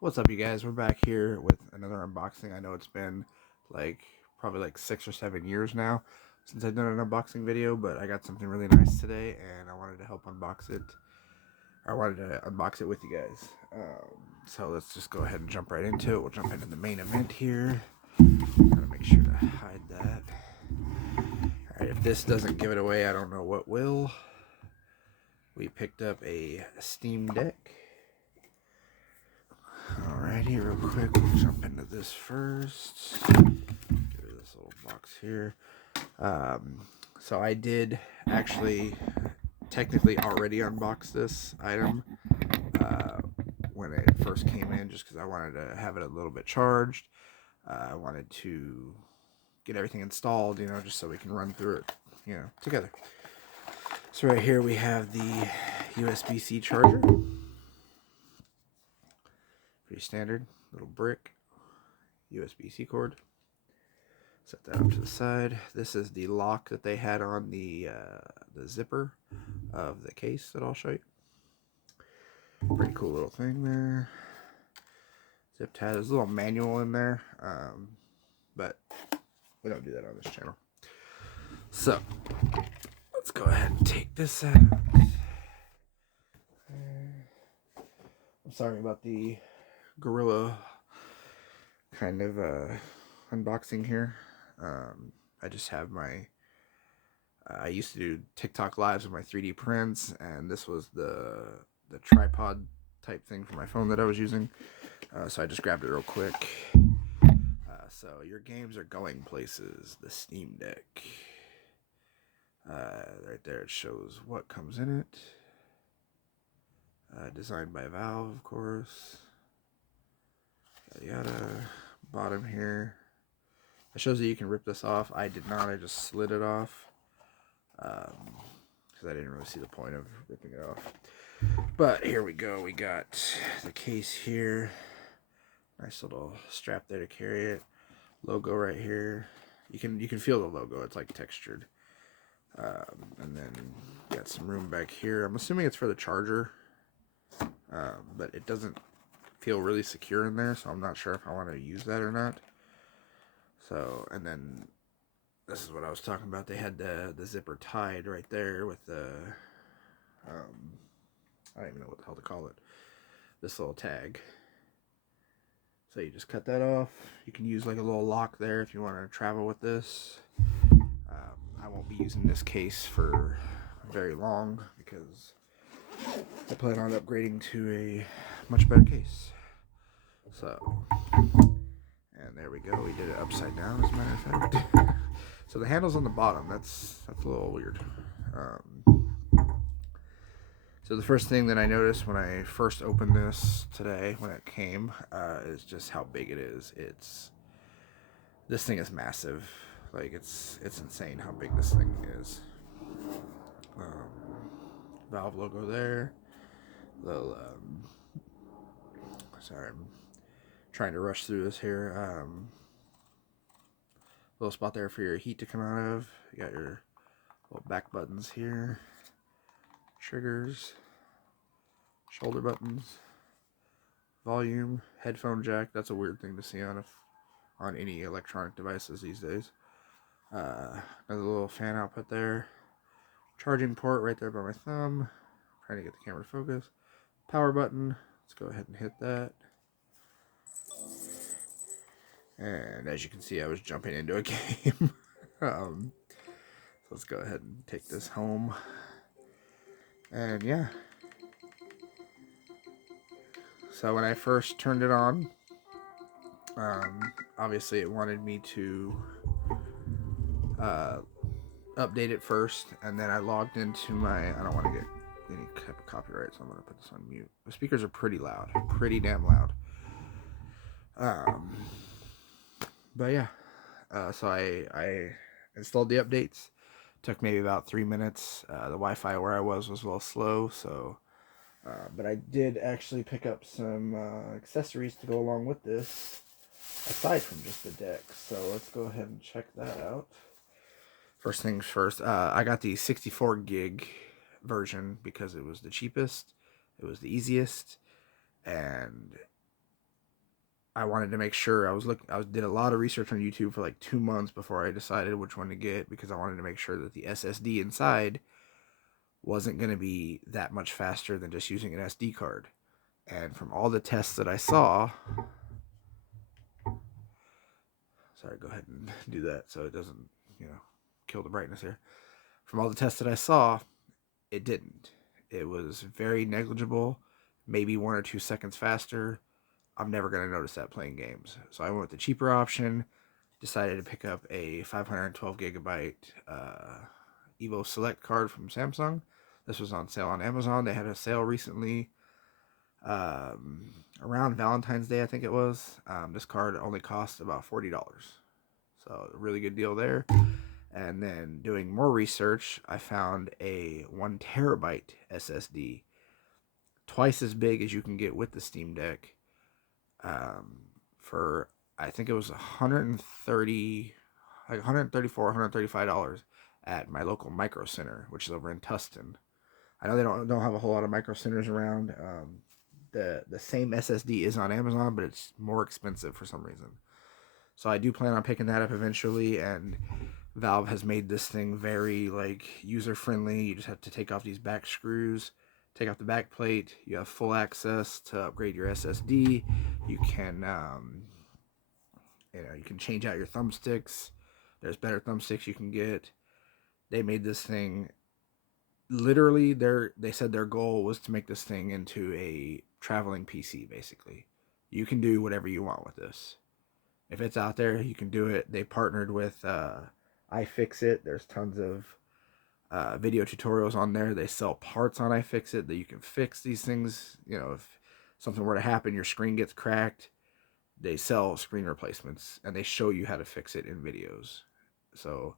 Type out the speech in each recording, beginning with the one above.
What's up, you guys? We're back here with another unboxing. I know it's been like probably like 6 or 7 years now since I've done an unboxing video, but I got something really nice today and I wanted to help unbox it. I wanted to unbox it with you guys. So let's just go ahead and jump right into it. We'll jump into the main event here. Gotta make sure to hide that. Alright, if this doesn't give it away, I don't know what will. We picked up a Steam Deck. Alrighty, real quick, we'll jump into this first. Give it this little box here. So I did actually technically already unbox this item when it first came in, just because I wanted to have it a little bit charged. I wanted to get everything installed, just so we can run through it, together. So right here we have the USB-C charger. Pretty standard, little brick USB-C cord. Set that up to the side. This is the lock that they had on the zipper of the case that I'll show you. Pretty cool little thing there. Zip tie. There's a little manual in there, but we don't do that on this channel. So let's go ahead and take this out. I'm sorry about the gorilla kind of unboxing here. I just have my I used to do TikTok lives with my 3D prints, and this was the tripod type thing for my phone that I was using. So I just grabbed it real quick. So your games are going places. The Steam Deck. Right there it shows what comes in it. Designed by Valve, of course. Yada yada. Bottom here. It shows that you can rip this off. I did not. I just slid it off. Because I didn't really see the point of ripping it off. But here we go. We got the case here. Nice little strap there to carry it. Logo right here. You can feel the logo. It's like textured. And then got some room back here. I'm assuming it's for the charger. But it doesn't feel really secure in there, so I'm not sure if I want to use that or not. So, and then this is what I was talking about. They had the zipper tied right there with the I don't even know what the hell to call it. This little tag. So you just cut that off. You can use like a little lock there if you want to travel with this. I won't be using this case for very long because I plan on upgrading to a much better case. So, and there we go. We did it upside down, as a matter of fact. So the handle's on the bottom. That's a little weird. So the first thing that I noticed when I first opened this today, when it came, is just how big it is. This thing is massive. Like it's insane how big this thing is. Valve logo there. Little sorry, I'm trying to rush through this here. Little spot there for your heat to come out of. You got your little back buttons here. Triggers. Shoulder buttons. Volume. Headphone jack. That's a weird thing to see on any electronic devices these days. Another little fan output there. Charging port right there by my thumb. Trying to get the camera to focus. Power button. Let's go ahead and hit that. And as you can see, I was jumping into a game. So let's go ahead and take this home. And yeah. So when I first turned it on, obviously it wanted me to update it first, and then I logged into my, I don't want to get any type of copyright, so I'm going to put this on mute. The speakers are pretty loud, pretty damn loud. But yeah, so I installed the updates. Took maybe about 3 minutes. The Wi-Fi where I was a little slow, so but I did actually pick up some accessories to go along with this, aside from just the deck. So let's go ahead and check that out. First things first, I got the 64 gig version because it was the cheapest, it was the easiest, and I wanted to make sure I did a lot of research on YouTube for like 2 months before I decided which one to get, because I wanted to make sure that the SSD inside wasn't going to be that much faster than just using an SD card. And from all the tests that I saw, sorry, go ahead and do that so it doesn't, kill the brightness here. From all the tests that I saw, it didn't. It was very negligible, maybe 1 or 2 seconds faster. I'm never going to notice that playing games. So I went with the cheaper option, decided to pick up a 512 gigabyte Evo Select card from Samsung. This was on sale on Amazon. They had a sale recently, around Valentine's Day, I think it was. This card only cost about $40. So a really good deal there. And then doing more research, I found a 1 terabyte SSD, twice as big as you can get with the Steam Deck, for, I think it was $134, $135 at my local Micro Center, which is over in Tustin. I know they don't have a whole lot of Micro Centers around. The same SSD is on Amazon, but it's more expensive for some reason. So I do plan on picking that up eventually, and Valve has made this thing very user friendly. You just have to take off these back screws, take off the back plate. You have full access to upgrade your SSD. You can you can change out your thumbsticks. There's better thumbsticks you can get. They made this thing, literally, they said their goal was to make this thing into a traveling PC, basically. You can do whatever you want with this. If it's out there, you can do it. They partnered with iFixit. There's tons of video tutorials on there. They sell parts on iFixit that you can fix these things. If something were to happen, your screen gets cracked, they sell screen replacements, and they show you how to fix it in videos. So,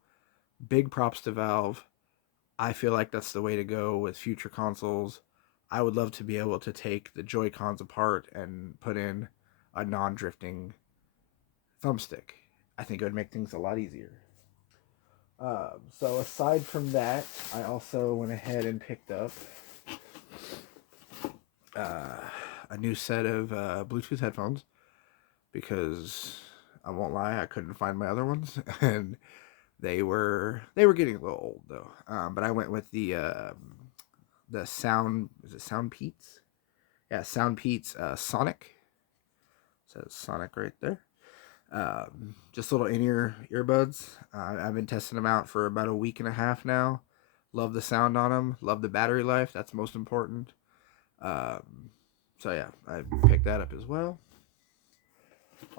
big props to Valve. I feel like that's the way to go with future consoles. I would love to be able to take the Joy-Cons apart and put in a non-drifting thumbstick. I think it would make things a lot easier. So aside from that, I also went ahead and picked up a new set of Bluetooth headphones, because I won't lie, I couldn't find my other ones, and they were getting a little old though. But I went with the Sound, is it Soundpeats? Yeah, Soundpeats Sonic. It says Sonic right there. Just little in-ear earbuds. I've been testing them out for about a week and a half now. Love the sound on them. Love the battery life. That's most important. So yeah, I picked that up as well.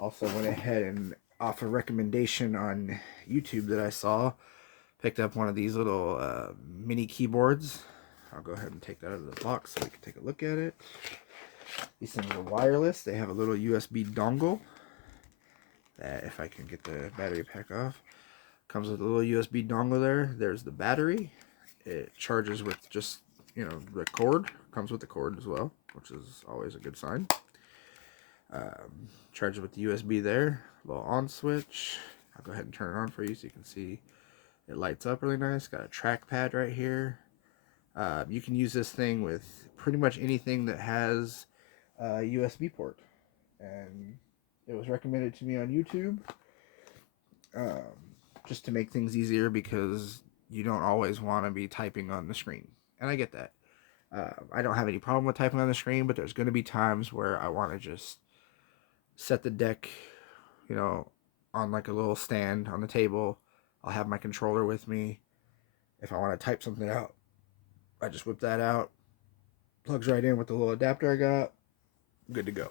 Also went ahead and, off a recommendation on YouTube that I saw, picked up one of these little mini keyboards. I'll go ahead and take that out of the box so we can take a look at it. These things are wireless. They have a little USB dongle. That, if I can get the battery pack off, comes with a little USB dongle there. There's the battery. It charges with just, the cord. Comes with the cord as well, which is always a good sign. Charges with the USB there. A little on switch. I'll go ahead and turn it on for you so you can see it lights up really nice. Got a trackpad right here. You can use this thing with pretty much anything that has a USB port. And it was recommended to me on YouTube, just to make things easier, because you don't always want to be typing on the screen. And I get that. I don't have any problem with typing on the screen, but there's going to be times where I want to just set the deck, on like a little stand on the table. I'll have my controller with me. If I want to type something out, I just whip that out. Plugs right in with the little adapter I got. Good to go.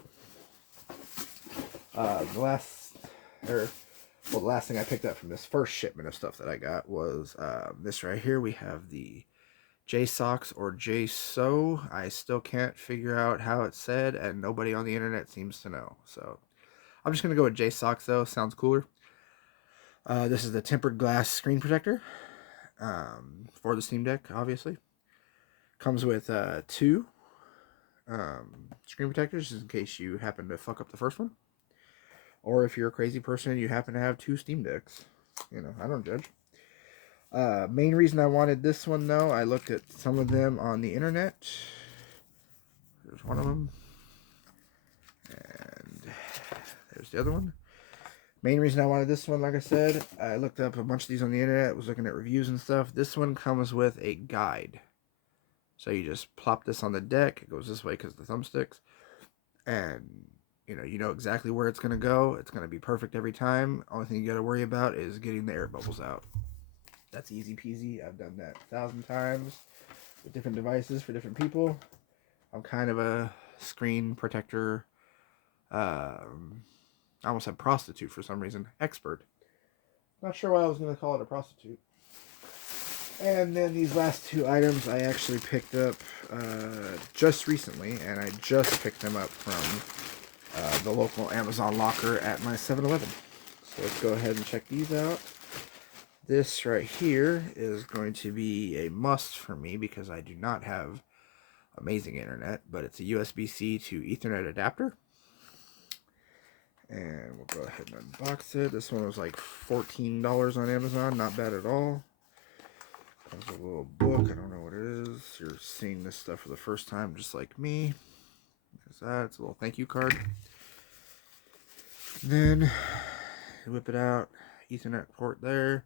The last thing I picked up from this first shipment of stuff that I got was this right here. We have the JSOX or JSO. I still can't figure out how it's said, and nobody on the internet seems to know. So I'm just going to go with JSOX though. Sounds cooler. This is the tempered glass screen protector for the Steam Deck, obviously. Comes with 2 screen protectors, just in case you happen to fuck up the first one. Or if you're a crazy person and you happen to have 2 Steam Decks. I don't judge. Main reason I wanted this one, though, I looked at some of them on the internet. There's one of them. And the other one. Main reason I wanted this one, like I said, I looked up a bunch of these on the internet, was looking at reviews and stuff. This one comes with a guide. So you just plop this on the deck. It goes this way because of the thumbsticks. And, you know exactly where it's going to go. It's going to be perfect every time. Only thing you got to worry about is getting the air bubbles out. That's easy peasy. I've done that 1,000 times with different devices for different people. I'm kind of a screen protector, I almost said prostitute for some reason, expert. Not sure why I was going to call it a prostitute. And then these last two items I actually picked up just recently, and I just picked them up from the local Amazon locker at my 7-Eleven. So let's go ahead and check these out. This right here is going to be a must for me because I do not have amazing internet, but it's a USB-C to Ethernet adapter. And we'll go ahead and unbox it. This one was like $14 on Amazon, not bad at all. There's a little book, I don't know what it is. You're seeing this stuff for the first time just like me. There's that, it's a little thank you card. Then, whip it out, Ethernet port there.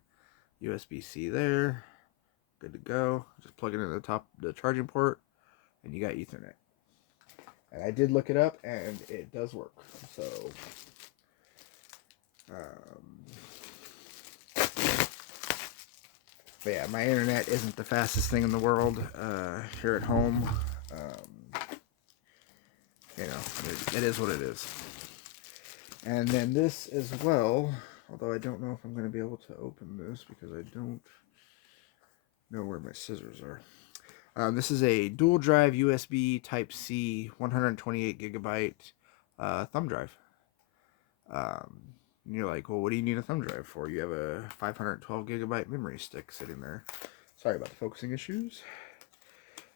USB-C there, good to go. Just plug it in the top of the charging port, and you got Ethernet. And I did look it up, and it does work. So, but yeah, my internet isn't the fastest thing in the world here at home. It is what it is. And then this as well. Although I don't know if I'm going to be able to open this because I don't know where my scissors are. This is a dual drive USB Type-C 128 gigabyte thumb drive. And you're like, well, what do you need a thumb drive for? You have a 512 gigabyte memory stick sitting there. Sorry about the focusing issues.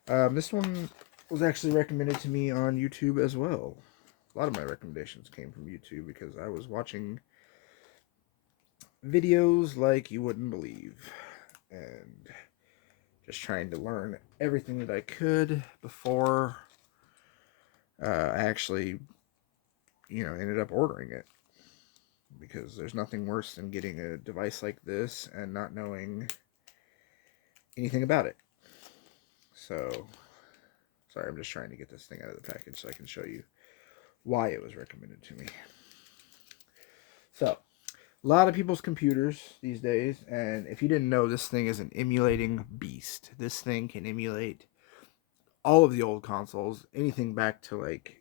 This one was actually recommended to me on YouTube as well. A lot of my recommendations came from YouTube because I was watching videos like you wouldn't believe, and just trying to learn everything that I could before I actually, ended up ordering it, because there's nothing worse than getting a device like this and not knowing anything about it. So, sorry, I'm just trying to get this thing out of the package so I can show you why it was recommended to me. So, a lot of people's computers these days, and if you didn't know, this thing is an emulating beast. This thing can emulate all of the old consoles, anything back to like,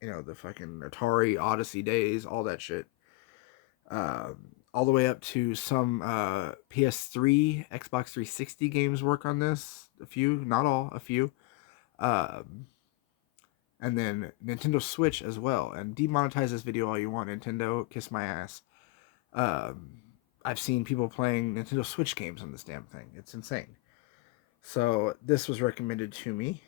the fucking Atari Odyssey days, all that shit. All the way up to some PS3, Xbox 360 games work on this. A few, not all, a few. And then Nintendo Switch as well. And demonetize this video all you want, Nintendo, kiss my ass. I've seen people playing Nintendo Switch games on this damn thing. It's insane. So this was recommended to me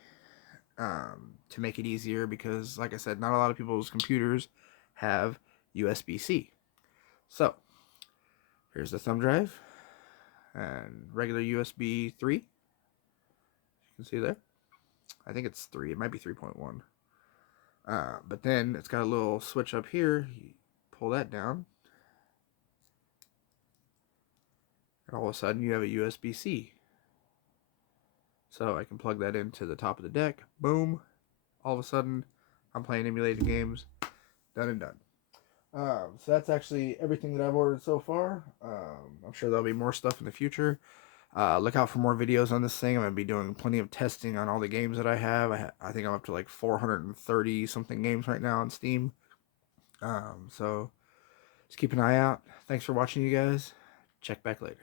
to make it easier because, like I said, not a lot of people's computers have USB-C. So here's the thumb drive and regular USB 3. You can see there. I think it's 3. It might be 3.1. But then it's got a little switch up here. You pull that down. And all of a sudden you have a USB-C. So I can plug that into the top of the deck. Boom. All of a sudden I'm playing emulated games. Done and done. So that's actually everything that I've ordered so far. I'm sure there'll be more stuff in the future. Look out for more videos on this thing. I'm going to be doing plenty of testing on all the games that I have. I think I'm up to like 430 something games right now on Steam. So just keep an eye out. Thanks for watching, you guys. Check back later.